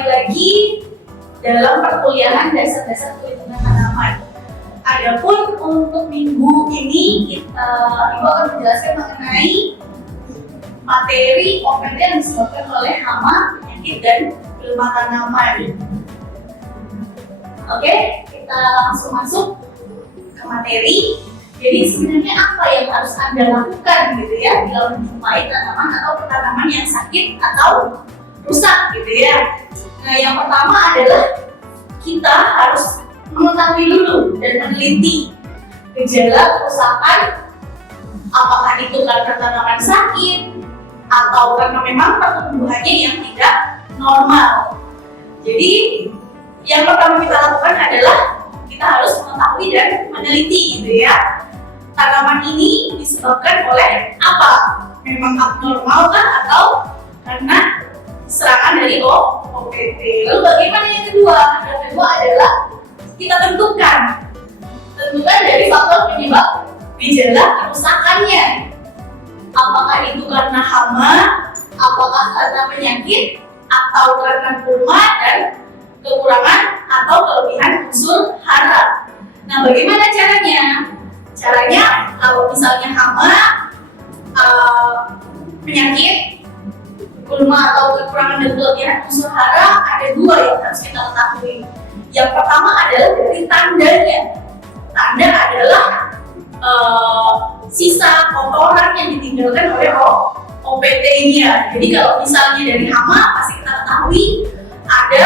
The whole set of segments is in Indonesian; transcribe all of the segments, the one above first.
kembali lagi dalam perkuliahan dasar-dasar perlindungan tanaman. Adapun untuk minggu ini Ibu akan menjelaskan mengenai materi OPT yang disebabkan oleh hama, penyakit, dan gulma tanaman. Oke, kita langsung masuk ke materi. Jadi sebenarnya apa yang harus Anda lakukan gitu ya bila menjumpai tanaman atau tanaman yang sakit atau rusak gitu ya. Nah, yang pertama adalah kita harus mengetahui dulu dan meneliti gejala kerusakan, apakah itu karena tanaman sakit atau karena memang pertumbuhannya yang tidak normal. Jadi yang pertama kita lakukan adalah kita harus mengetahui dan meneliti gitu ya. Tanaman ini disebabkan oleh apa? Memang abnormal kah atau karena serangan dari OPT? Lalu bagaimana yang kedua? Yang kedua adalah kita tentukan dari faktor penyebab gejala kerusakannya. Apakah itu karena hama, apakah karena penyakit, atau karena gulma dan kekurangan atau kelebihan unsur hara. Nah, bagaimana caranya? Caranya kalau misalnya hama, penyakit, gulma atau kekurangan dan kelebihan unsur hara, ada dua yang harus kita ketahui. Yang pertama adalah dari tandanya. Tanda adalah sisa kotoran yang ditinggalkan oleh OPT-nya. Jadi kalau misalnya dari hama, pasti kita ketahui ada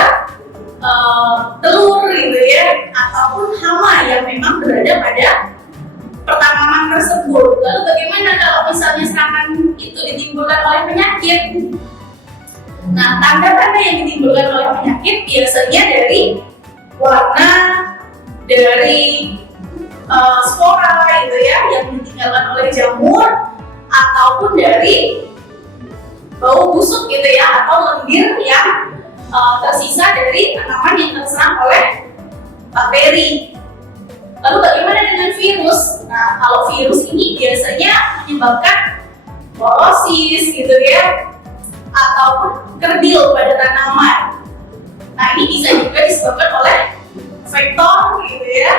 telur gitu ya, ataupun hama yang memang berada pada pertanaman tersebut. Lalu bagaimana kalau misalnya serangan itu ditimbulkan oleh penyakit? Nah, tanda-tanda yang ditimbulkan oleh penyakit biasanya dari warna, dari spora gitu ya yang ditinggalkan oleh jamur, ataupun dari bau busuk gitu ya, atau lendir yang tersisa dari tanaman yang terserang oleh bakteri. Lalu bagaimana dengan virus? Nah, kalau virus ini biasanya menyebabkan porosis gitu ya, ataupun kerdil pada tanaman. Nah, ini bisa juga disebabkan oleh vektor gitu ya.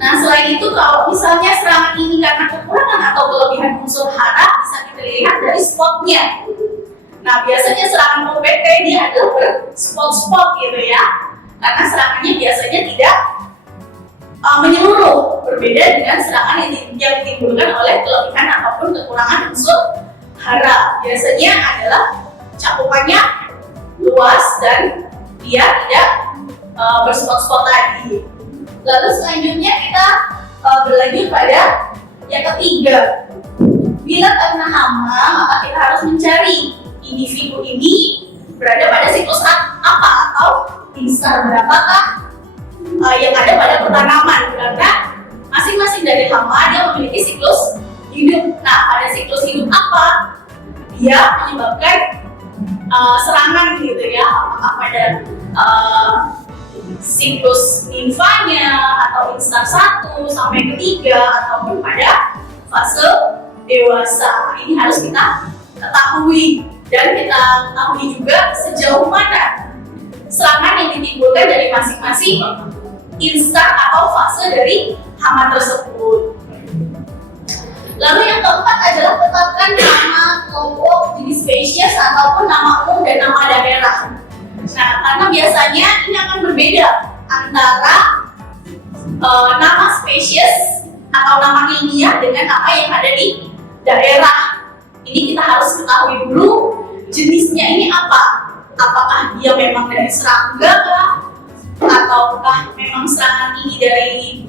Nah, selain itu kalau misalnya serangan ini karena kekurangan atau kelebihan unsur hara, bisa kita lihat dari spotnya. Nah, biasanya serangan OPT ini adalah berspot-spot gitu ya, karena serangannya biasanya tidak menyeluruh, berbeda dengan serangan yang ditimbulkan oleh kelebihan ataupun kekurangan unsur hara. Biasanya adalah cakupannya luas dan dia tidak berspot-spot tadi. Lalu selanjutnya kita berlanjut pada yang ketiga. Bila karena hama, maka kita harus mencari individu ini berada pada siklus apa atau instar berapakah yang ada pada pertanaman, karena masing-masing dari hama dia memiliki siklus hidup. Nah, pada siklus hidup apa dia menyebabkan serangan gitu ya, apakah pada siklus nimfanya atau instar 1 sampai ke 3 ataupun pada fase dewasa. Ini harus kita ketahui, dan kita ketahui juga sejauh mana serangan yang ditimbulkan dari masing-masing instar atau fase dari hama tersebut. Lalu yang keempat adalah tetapkan nama kelompok, jenis spesies, ataupun nama umum dan nama daerah. Nah, karena biasanya ini akan berbeda antara nama spesies atau nama ilmiah dengan nama yang ada di daerah. Ini kita harus ketahui dulu jenisnya ini apa. Apakah dia memang dari serangga kah? Ataukah memang serangan ini dari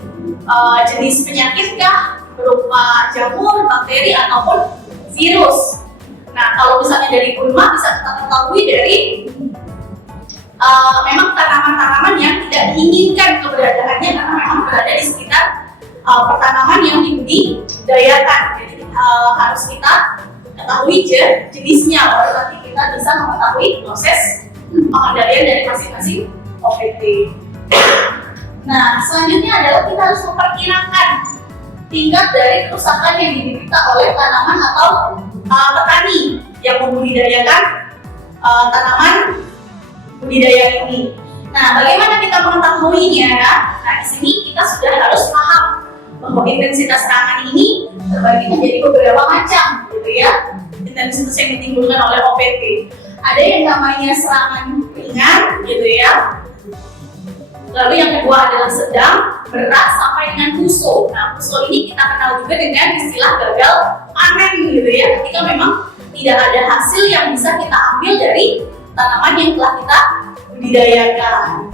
jenis penyakit kah? Berupa jamur, bakteri, ataupun virus. Nah, kalau misalnya dari gulma bisa kita ketahui dari memang tanaman-tanaman yang tidak diinginkan keberadaannya karena memang berada di sekitar pertanaman yang dibudidayakan. Jadi harus kita ketahui jenisnya, baru nanti kita bisa mengetahui proses pengendalian dari masing-masing OPT. Nah, selanjutnya adalah kita harus memperkirakan tingkat dari kerusakan yang diderita oleh tanaman atau petani yang membudidayakan tanaman budidaya ini. Nah, bagaimana kita mengetahuinya? Nah, di sini kita sudah harus paham bahwa intensitas serangan ini terbagi menjadi beberapa macam, gitu ya. Intensitas yang ditimbulkan oleh OPT. Ada yang namanya serangan ringan, gitu ya. Lalu yang kedua adalah sedang, berat, sampai dengan puso. Nah, puso ini kita kenal juga dengan istilah gagal panen, gitu ya. Ketika memang tidak ada hasil yang bisa kita ambil dari tanaman yang telah kita budidayakan.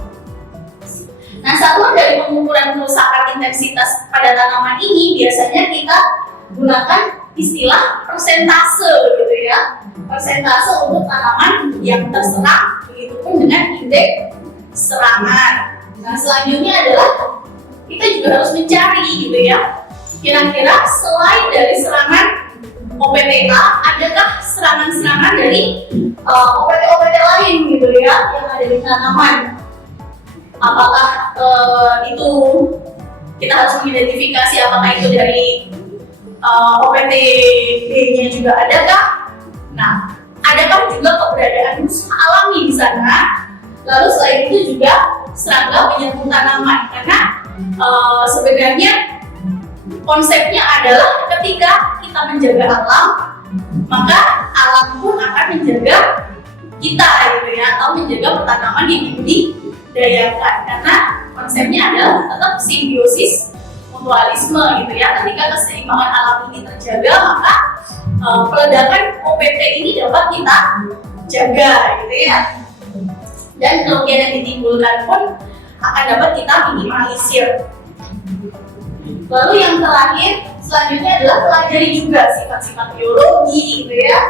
Nah, satuan dari pengukuran kerusakan intensitas pada tanaman ini biasanya kita gunakan istilah persentase, gitu ya. Persentase untuk tanaman yang terserang, begitupun dengan indeks serangan. Nah, selanjutnya adalah kita juga harus mencari, gitu ya, kira-kira selain dari serangan OPTA, adakah serangan-serangan dari OPT-OPT lain, gitu ya, yang ada di tanaman. Apakah itu kita harus mengidentifikasi apakah itu dari OPT-nya juga adakah? Nah, adakah juga keberadaan musuh alami di sana? Lalu selain itu juga serangga penyerbu tanaman, karena sebenarnya konsepnya adalah ketika kita menjaga alam, maka alam pun akan menjaga kita, gitu ya, atau menjaga tanaman yang dibudidayakan, karena konsepnya adalah tetap simbiosis mutualisme, gitu ya. Ketika keseimbangan alam ini terjaga, maka peledakan OPT ini dapat kita jaga, gitu ya. Dan kerugian yang ditimbulkan pun akan dapat kita minimalisir. Lalu yang terakhir, selanjutnya adalah pelajari juga sifat-sifat biologi, gitu ya,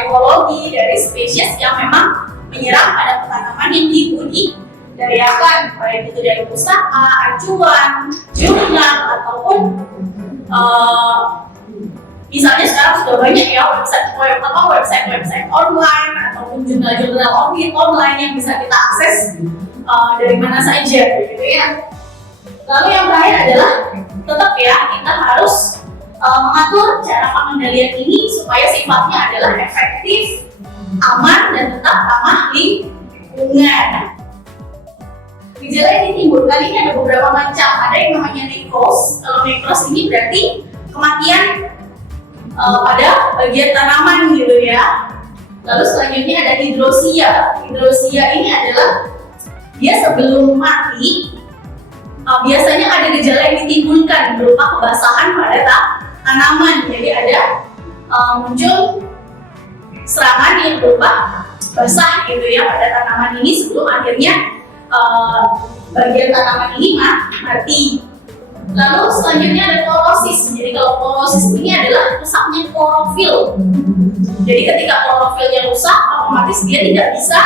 ekologi dari spesies yang memang menyerang pada tanaman yang dibudidayakan, baik itu dari pusaka, acuan, jurnal, ataupun misalnya sekarang sudah banyak ya website online ataupun jurnal-jurnal online yang bisa kita akses dari mana saja, gitu ya. Lalu yang terakhir adalah tetap ya, kita harus mengatur cara pengendalian ini supaya sifatnya adalah efektif, aman, dan tetap ramah lingkungan. Gejala yang ditimbulkan ini ada beberapa macam. Ada yang namanya necros. Kalau necros ini berarti kematian pada bagian tanaman, gitu ya. Lalu selanjutnya ada hidrosia. Hidrosia ini adalah dia sebelum mati biasanya ada gejala yang ditimbulkan berupa kebasahan pada tanaman. Jadi ada muncul serangan yang berupa basah, gitu ya, pada tanaman ini sebelum akhirnya bagian tanaman ini mati. Lalu selanjutnya ada klorosis. Jadi kalau klorosis ini adalah rusaknya klorofil. Jadi ketika klorofilnya rusak, otomatis dia tidak bisa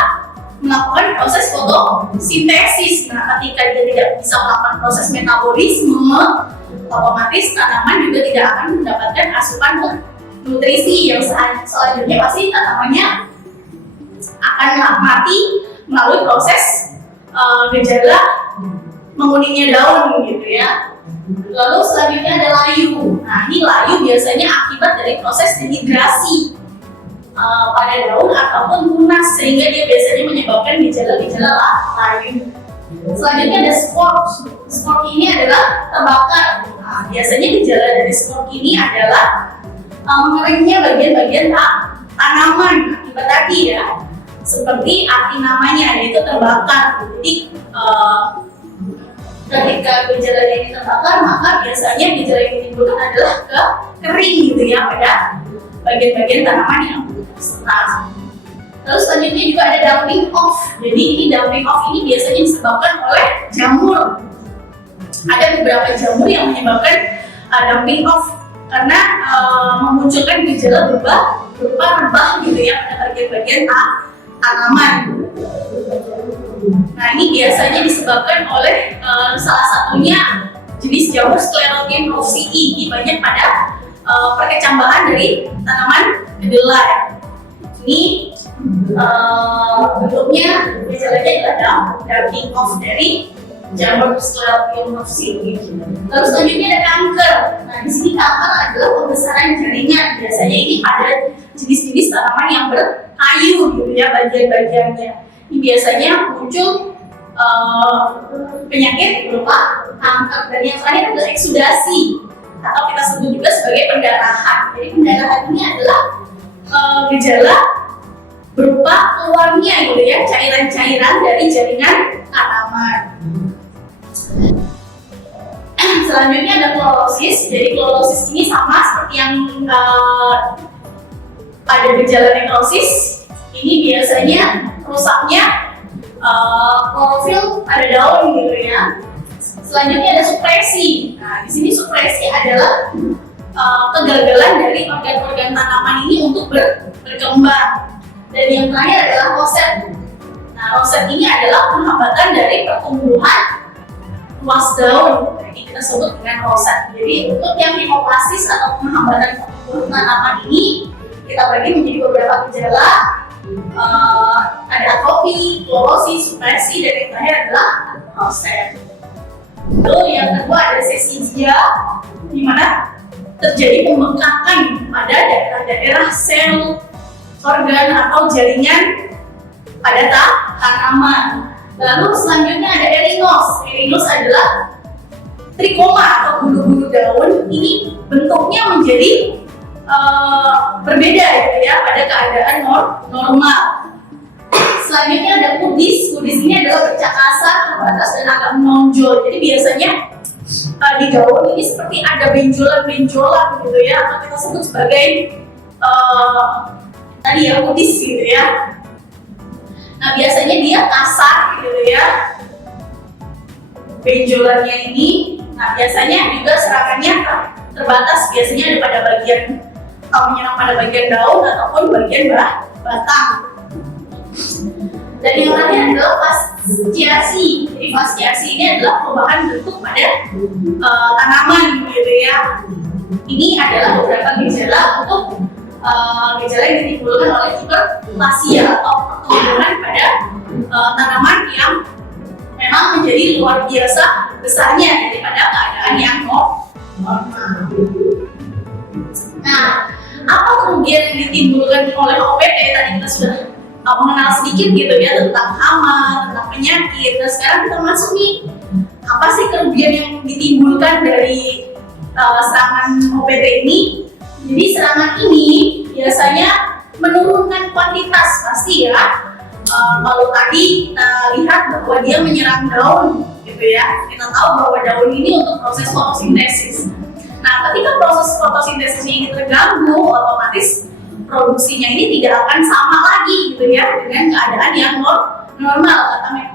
melakukan proses fotosintesis. Nah, ketika dia tidak bisa melakukan proses metabolisme, otomatis tanaman juga tidak akan mendapatkan asupan nutrisi yang selanjutnya pasti tanamannya akan mati melalui proses gejala menguningnya daun, gitu ya. Lalu selanjutnya ada layu. Nah, ini layu biasanya akibat dari proses dehidrasi pada daun ataupun tunas, sehingga dia biasanya menyebabkan gejala-gejala layu. Selanjutnya ada sport. Sport ini adalah terbakar. Nah, biasanya gejala dari sport ini adalah mengeringnya bagian-bagian tanaman akibat tadi ya, seperti arti namanya, yaitu terbakar. Jadi ketika gejala ini terbakar, maka biasanya gejala yang ditimbulkan adalah kering, gitu ya, pada bagian-bagian tanaman yang serang. Terus selanjutnya juga ada dumping off. Jadi ini dumping off ini biasanya disebabkan oleh jamur. Ada beberapa jamur yang menyebabkan dumping off karena memunculkan gejala berupa rebah, gitu ya, pada bagian-bagian tanaman. Nah, ini biasanya disebabkan oleh salah satunya jenis jamur Sclerotium roxii. Ini banyak pada perkecambahan dari tanaman kedelai. Ini bentuknya gejalanya adalah dumping off dari jamur Sclerotium roxii. Lalu selanjutnya ada kanker. Nah, di sini kanker adalah pembesaran jaringan. Biasanya ini pada jenis-jenis tanaman yang berkayu gitu ya bagian-bagiannya. Ini biasanya muncul penyakit berupa kanker, dan yang terakhir adalah eksudasi atau kita sebut juga sebagai pendarahan. Jadi pendarahan ini adalah gejala berupa keluarnya gitu ya cairan-cairan dari jaringan tanaman. Selanjutnya ada klorosis. Jadi klorosis ini sama seperti yang pada gejala nekrosis. Ini biasanya rusaknya klorofil pada daun gitu ya. Selanjutnya ada supresi. Nah, di sini supresi adalah kegagalan dari organ-organ tanaman ini untuk berkembang. Dan yang terakhir adalah roset. Nah, roset ini adalah penghambatan dari pertumbuhan ruas daun. Ini kita sebut dengan roset. Jadi untuk yang hemoplasis atau penghambatan pertumbuhan tanaman ini kita bagi menjadi beberapa gejala. Ada atrofi, klorosis, supresi, dan yang terakhir adalah roset. Lalu yang kedua ada sesisia, di mana terjadi pembengkakan pada daerah-daerah sel, organ atau jaringan pada tanaman. Lalu selanjutnya ada erinos. Erinos adalah trikoma atau bulu-bulu daun. Ini bentuknya menjadi berbeda gitu ya pada keadaan normal. Selanjutnya ada kudis. Kudis ini adalah bercak kasar, terbatas dan agak menonjol. Jadi biasanya di daun ini seperti ada benjolan-benjolan gitu ya, atau kita sebut sebagai tadi ya kudis gitu ya. Nah biasanya dia kasar gitu ya benjolannya ini. Nah biasanya juga serangannya terbatas, biasanya ada pada bagian menyerang pada bagian daun ataupun bagian batang. Dan yang terakhir adalah fasciasi. Jadi fasciasi ini adalah perubahan bentuk pada tanaman gitu ya. Ini adalah beberapa gejala untuk gejala yang ditimbulkan oleh hiperplasia atau pertumbuhan pada tanaman yang memang menjadi luar biasa besarnya daripada keadaan yang normal. Nah, apa kerugian yang ditimbulkan oleh OPT? Tadi kita sudah mengenal sedikit gitu ya tentang hama, tentang penyakit. Nah sekarang kita masuk nih, apa sih kerugian yang ditimbulkan dari serangan OPT ini? Jadi serangan ini biasanya menurunkan kuantitas pasti ya. Kalau tadi kita lihat bahwa dia menyerang daun gitu ya, kita tahu bahwa daun ini untuk proses fotosintesis. Nah ketika proses fotosintesisnya ini terganggu, otomatis produksinya ini tidak akan sama lagi gitu ya dengan keadaan yang normal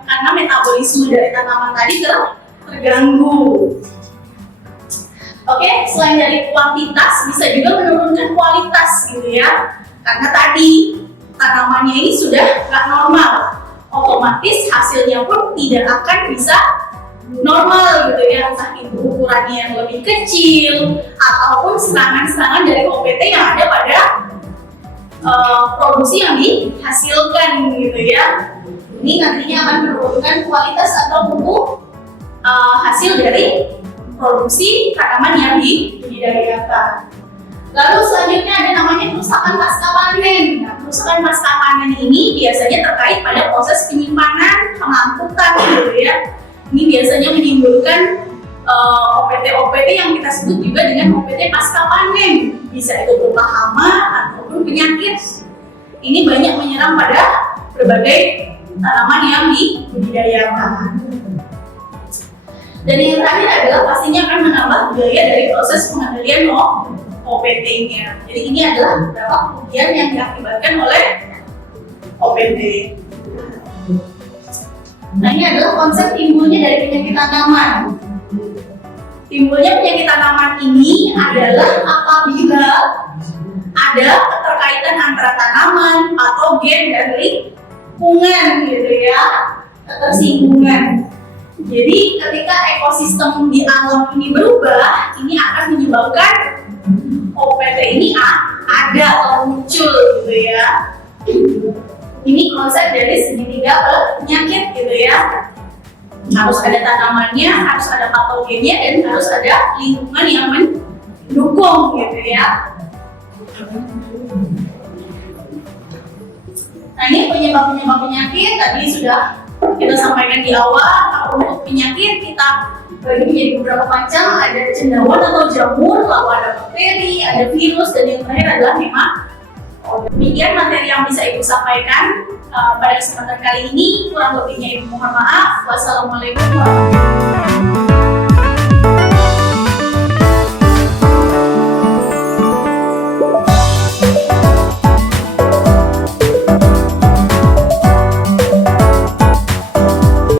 karena metabolisme dari tanaman tadi terganggu. Oke, selain dari kuantitas bisa juga menurunkan kualitas gitu ya, karena tadi tanamannya ini sudah nggak normal, otomatis hasilnya pun tidak akan bisa normal gitu ya, entah itu ukurannya yang lebih kecil ataupun serangan-serangan dari OPT yang ada pada produksi yang dihasilkan gitu ya. Ini nantinya akan menurunkan kualitas atau mutu hasil dari produksi tanaman yang dibudidayakan. Lalu selanjutnya ada namanya kerusakan pasca panen. Nah, kerusakan pasca panen ini biasanya terkait pada proses penyimpanan, pengangkutan gitu ya. Ini biasanya menimbulkan OPT-OPT yang kita sebut juga dengan OPT pasca panen. Bisa itu berupa hama ataupun penyakit. Ini banyak menyerang pada berbagai tanaman yang dibudidayakan. Dan yang terakhir adalah pastinya akan menambah biaya dari proses pengendalian OPT-nya. Jadi ini adalah beberapa kerugian yang diakibatkan oleh OPT. Nah ini adalah konsep timbulnya dari penyakit tanaman. Timbulnya penyakit tanaman ini adalah apabila ada keterkaitan antara tanaman, patogen, dan lingkungan gitu ya, ketersinggungan. Jadi ketika ekosistem di alam ini berubah, ini akan menyebabkan OPT ini ada atau muncul gitu ya. Ini konsep dari segitiga penyakit gitu ya. Harus ada tanamannya, harus ada patogennya, dan harus ada lingkungan yang mendukung gitu ya. penyebab penyakit tadi sudah kita sampaikan di awal. Kalau untuk penyakit kita bagi menjadi beberapa macam, ada cendawan atau jamur, lalu ada bakteri, ada virus, dan yang terakhir adalah demikian materi yang bisa Ibu sampaikan pada kesempatan kali ini. Kurang lebihnya Ibu mohon maaf. Wassalamualaikum warahmatullahi wabarakatuh.